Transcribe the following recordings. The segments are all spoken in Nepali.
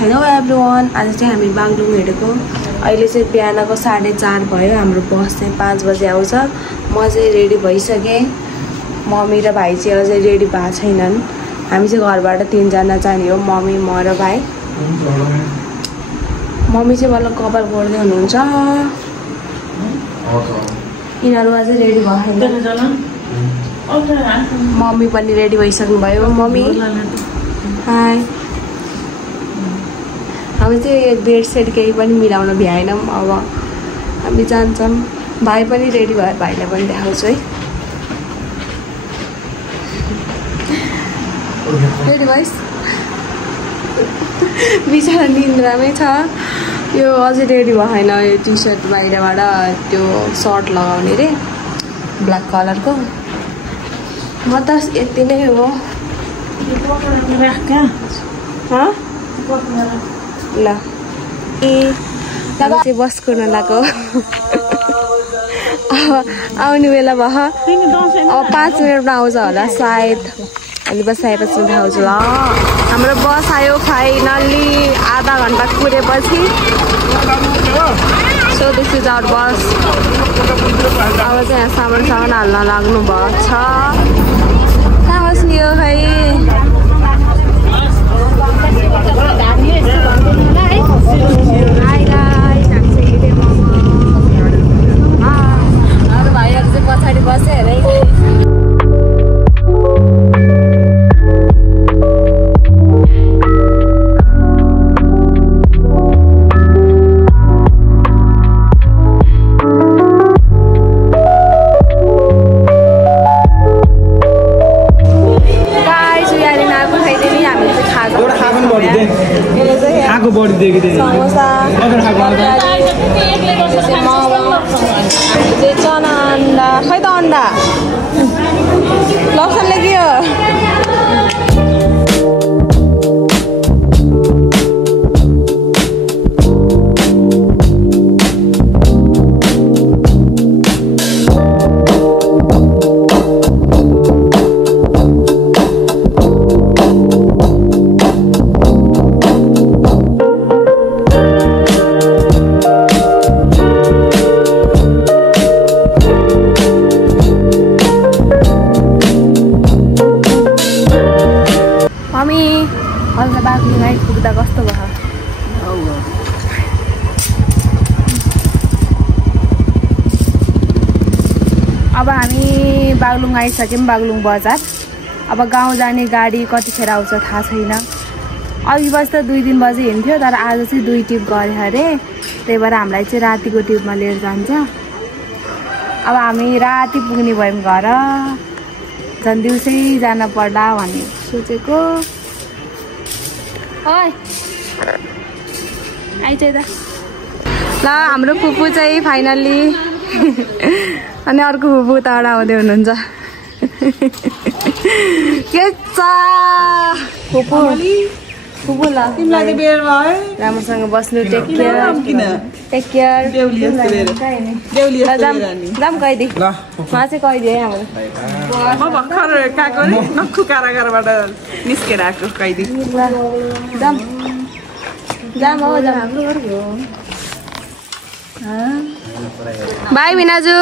हेलो एभ्रिवान, आज चाहिँ हामी बागलुङ हिँडेको। अहिले चाहिँ बिहानको 4:30 भयो। हाम्रो बस चाहिँ 5 बजे आउँछ। म चाहिँ रेडी भइसकेँ। मम्मी र भाइ चाहिँ अझै रेडी भएको छैनन्। हामी चाहिँ घरबाट 3 जना जाने हो, मम्मी, म र भाइ। मम्मी चाहिँ मलाई कपाल गोड्दै हुनुहुन्छ। यिनीहरू अझै रेडी भएन। मम्मी पनि रेडी भइसक्नु भयो। Mummy high. हामी चाहिँ बेड सेट केही पनि मिलाउन भ्याएनौँ। अब हामी जान्छौँ। भाइ पनि रेडी भयो, भाइलाई पनि देखाउँछु है। रेडी भइस्? बिचरा निन्द्रामै छ। यो अझै रेडी भएन। यो टी सर्ट बाहिरबाट त्यो सर्ट लगाउने रे, ब्ल्याक कलरको। म त यति नै हो। ल चाहिँ बस कुर्न लगाएको। अब आउने बेला भयो। अब 5 मिनटमा आउँछ होला सायद। अनि बस आएपछि देखाउँछु ल। हाम्रो बस आयो फाइनल्ली आधा घन्टा कुरेपछि। सो दिस इज आवर बस। अब चाहिँ यहाँ सामान हाल्न लाग्नु भएको छ। कहाँ बस्ने हो खै? अरू भाइहरू चाहिँ पछाडि बस्यो अरे। चना अन्डा खै त अन्डा लप्सनले के हो? पुग्दा कस्तो भयो? अब हामी बागलुङ आइसक्यौँ, बागलुङ बजार। अब गाउँ जाने गाडी कतिखेर आउँछ थाहा छैन। अघि बस्दा 2-3 बजे हिँड्थ्यो, तर आज चाहिँ 2 टिप गऱ्यो अरे। त्यही भएर हामीलाई चाहिँ रातिको टिपमा लिएर जान्छ। अब हामी राति पुग्ने भयौँ घर। झन् दिउँसै जान पर्ला भन्ने सोचेको। आइज त ल। हाम्रो फुपू चाहिँ फाइनल्ली। अनि अर्को फुपू टाढा आउँदै हुनुहुन्छ। के छ फुपू? फुपू ल राम्रोसँग बस्नु। Take care. जाम कहिदे उहाँ चाहिँ कहिदे है। हाम्रो म भर्खर काको रे नक्खु कारागारबाट निस्केर आएको कैदी। जाम जाम हो जाम। हाम्रो घर हो। बाई बिनाजु।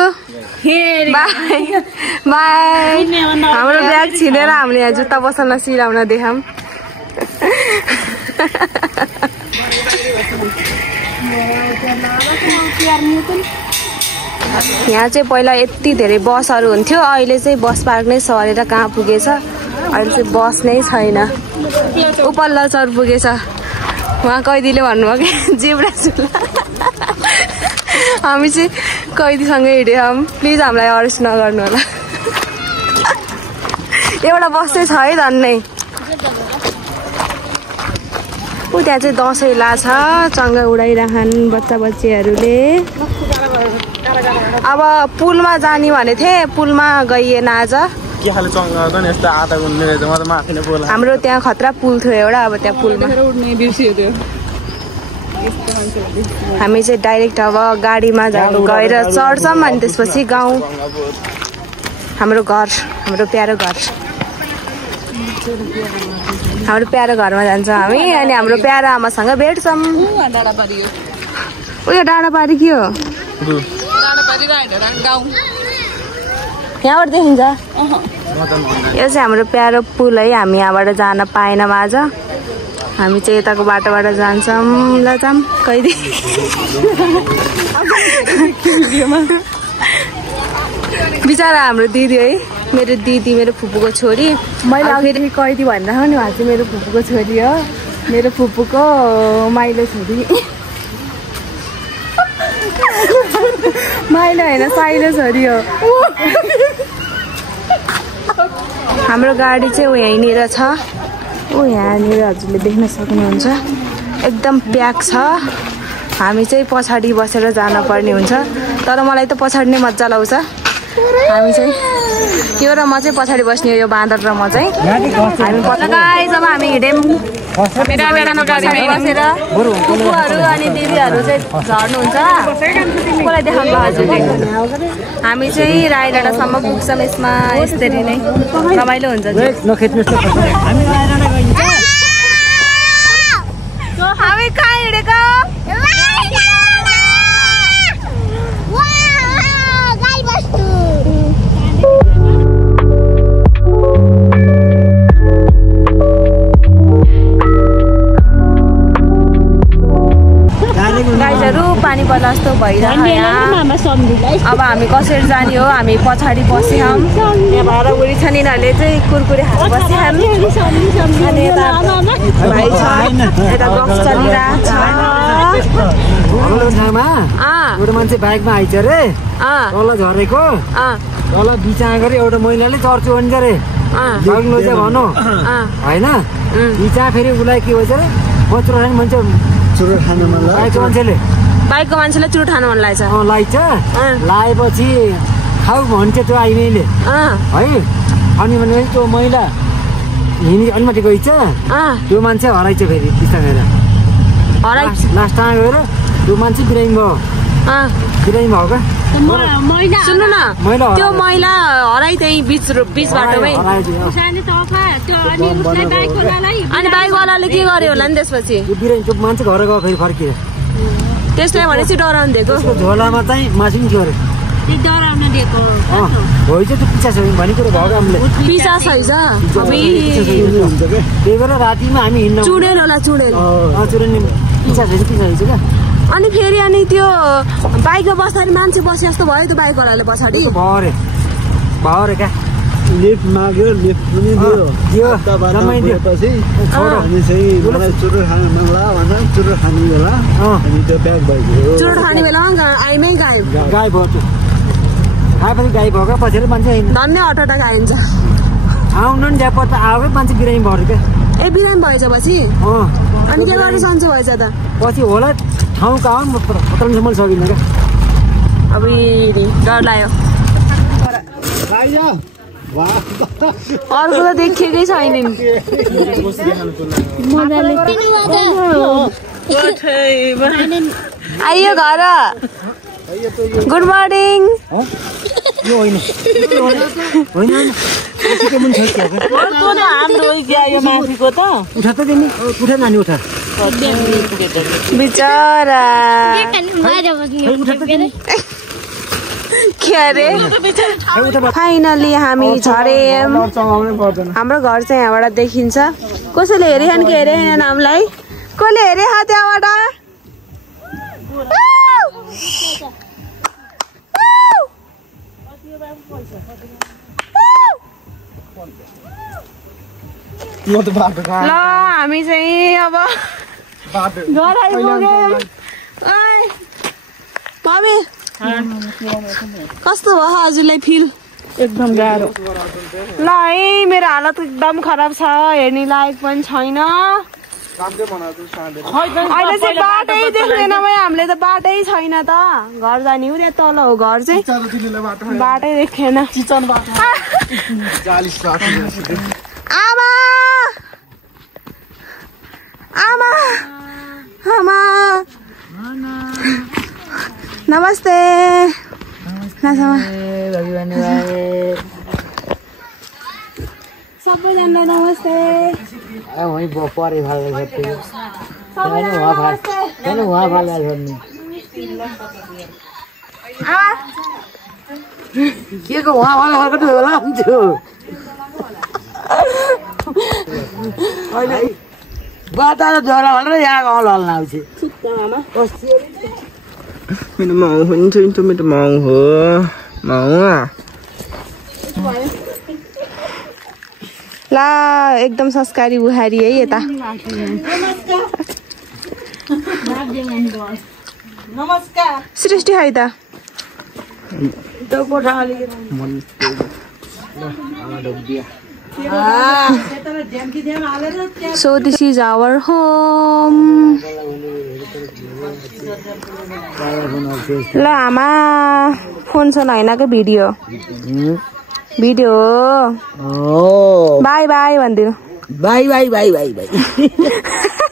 Bye bye. हाम्रो ब्याग छिनेर हामीले यहाँ जुत्ता बसाल्न सिलाउन देखाऊँ। यहाँ चाहिँ पहिला यति धेरै बसहरू हुन्थ्यो। अहिले चाहिँ बस पार्क नै सरेर कहाँ पुगेछ। अहिले चाहिँ बस नै छैन। उपल्लचर पुगेछ। उहाँ कैदीले भन्नुभयो कि जिब्रा चुला। हामी चाहिँ कैदीसँगै हिँड्यौँ। प्लिज हामीलाई अरेस्ट नगर्नु होला। एउटा बस चाहिँ छ है धन्नै। ऊ त्यहाँ चाहिँ दसैँ लाग्छ। चङ्गा उडाइरहन् बच्चा बच्चीहरूले। अब पुलमा जाने भने थिएँ, पुलमा गइएन आज। हाम्रो त्यहाँ खतरा पुल थियो एउटा। अब त्यहाँ पुलमा हामी चाहिँ डाइरेक्ट अब गाडीमा गएर चढ्छौँ। अनि त्यसपछि गाउँ, हाम्रो घर, हाम्रो प्यारो घर। हाम्रो प्यारो घरमा जान्छौँ हामी अनि हाम्रो प्यारो आमासँग भेट्छौँ। उयो डाँडापारी के हो? यहाँबाट देखिन्छ। यो चाहिँ हाम्रो प्यारो पुल है। हामी यहाँबाट जान पाएनौँ आज। हामी चाहिँ यताको बाटोबाट जान्छौँ। ल जाऊँ कहिले बिचरा हाम्रो दिदी है, मेरो दिदी, मेरो फुपूको छोरी। मैले अघि कैदी भन्दा नि उहाँ चाहिँ मेरो फुपूको छोरी हो, मेरो फुपूको माइलो छोरी। माइलो होइन, साइलो छोरी हो। हाम्रो गाडी चाहिँ यहीँनिर छ। यहाँनिर हजुरले देख्न सक्नुहुन्छ एकदम प्याक छ। हामी चाहिँ पछाडि बसेर जानुपर्ने हुन्छ, तर मलाई त पछाडि नै मजा लाउँछ। हामी चाहिँ यो र म चाहिँ पछाडि बस्ने, यो बाँदर र म चाहिँ हामी जब हामी हिँड्यौँ बसेर फुपूहरू अनि दिदीहरू चाहिँ झर्नुहुन्छ। कसलाई देखाउनु हजुरले? हामी चाहिँ रायडाँडासम्म पुग्छौँ। यसमा यसरी नै रमाइलो हुन्छ। हामी कहाँ हिँडेको? गाईहरू पानी पर्ला जस्तो भइरहेको यहाँ। अब हामी कसरी जाने हो? हामी पछाडि बस्यौँ। यहाँ भाडाबुढी छन्, यिनीहरूले चाहिँ कुरकुरे खानु बस्छन्। अनि यता भाइ छ, यता गफ चलिरहेको छ। एउटा मान्छे बाइकमा आइछ रे, तल झरेको, तल बिचा गरे एउटा महिलाले चर्चु भन्छ रे। भग्नु चाहिँ भनौँ होइन, बिचा फेरि उसलाई के भन्छ रे, बच्रो खाने मान्छे चुरोट खानु मन लाग्छ। बाइकको मान्छेलाई चुरोट खानु मन लाग्छ। लाग्छ, लाएपछि खाऊ भन्छ त्यो आइनेले है। अनि भने त्यो महिला हिँडी अलिमाथि गइछ, त्यो मान्छे हराइछ। फेरि बिस्तार गएर लास्टमा गएर त्यो मान्छे बिरामी भयो। बिरामी भयो क्या? सुन्नु न, त्यो महिला हराइ त्यही बिच बाटोमै। अनि बाइकवालाले के गर्यो होला नि त्यसपछि? त्यो मान्छे घर गयो फेरि फर्किएर। त्यसलाई भनेपछि डराउनु दिएको। झोलामा चाहिँ मासु पनि थियो अरे। डराउन दिएको हो त्यो पिछा छ भन्ने कुरो भयो हामीले। पिछा छैछ, त्यही भएर रातिमा हामी हिँड्न चुडेल होला। चुडेल पिछा छैछ, पिछा छैछ क्या। अनि फेरि अनि त्यो बाइकमा बस्दाखेरि मान्छे बसे जस्तो भयो त्यो बाइकवालाले पछाडि। भयो अरे क्या। लिफ्ट माग्यो, लिफ्ट पनि दियो। पछि हामी चाहिँ मलाई चुरोट खानु मन लाग्यो भनेर चुरोट खाने बेला अनि त्यो ब्याग भइगयो। चुरोट खाने बेलामा आइमै गायब भयो। त्यो आएपछि गाई भयो क्या। पछि मान्छे धन्य अटोटा गाइन्छ। आउनु नि त्यहाँ पत्ता आएकै मान्छे बिरामी भयो क्या। ए बिरामी भएछ पछि? अनि के गर्नु सन्चो भएछ त? पछि होला ठाउँ कहाँ पत्ताउनु मैले सकिनँ क्या। अब डर लाग्यो। अर्को त देखिएकै छैन नि। आइयो घर। Good morning. बिचरा के अरे फाइनली हामी झर्यौँ। हाम्रो घर चाहिँ यहाँबाट देखिन्छ। कसैले हेरेन कि हेरेन नामलाई? कसले हेरे त्यहाँबाट? ल हामी चाहिँ अब घर आइपुग्यौँ। भाबी कस्तो भयो हजुरलाई फिल? एकदम गाह्रो। ल है मेरो हालत एकदम खराब छ, हेर्ने लायक पनि छैन। अहिले चाहिँ बाटै देख्दैन भाइ, हामीले त बाटै छैन त। घर जाने हो त्यहाँ तल हो घर चाहिँ, बाटै देखेन। आमा आमा आमा नमस्ते। सबैजनालाई नमस्ते वहीँ परे फाल्दै छ त्यो उहाँ फाल्दा छोड्ने के को उहाँ फाल्दा फर्कट होला त्यो अहिले बाटा झोला भनेर यहाँ गाउँ लल्न आउँछ मेरो माउ पनि छ नि मेरो माउ हो माउ ला एकदम संस्कारी बुहारी है यता नमस्कार सृष्टि है त So this is our home. ल आमा फोन छ हैन के भिडियो भिडियो बाई बाई भन्दिनु by by by by by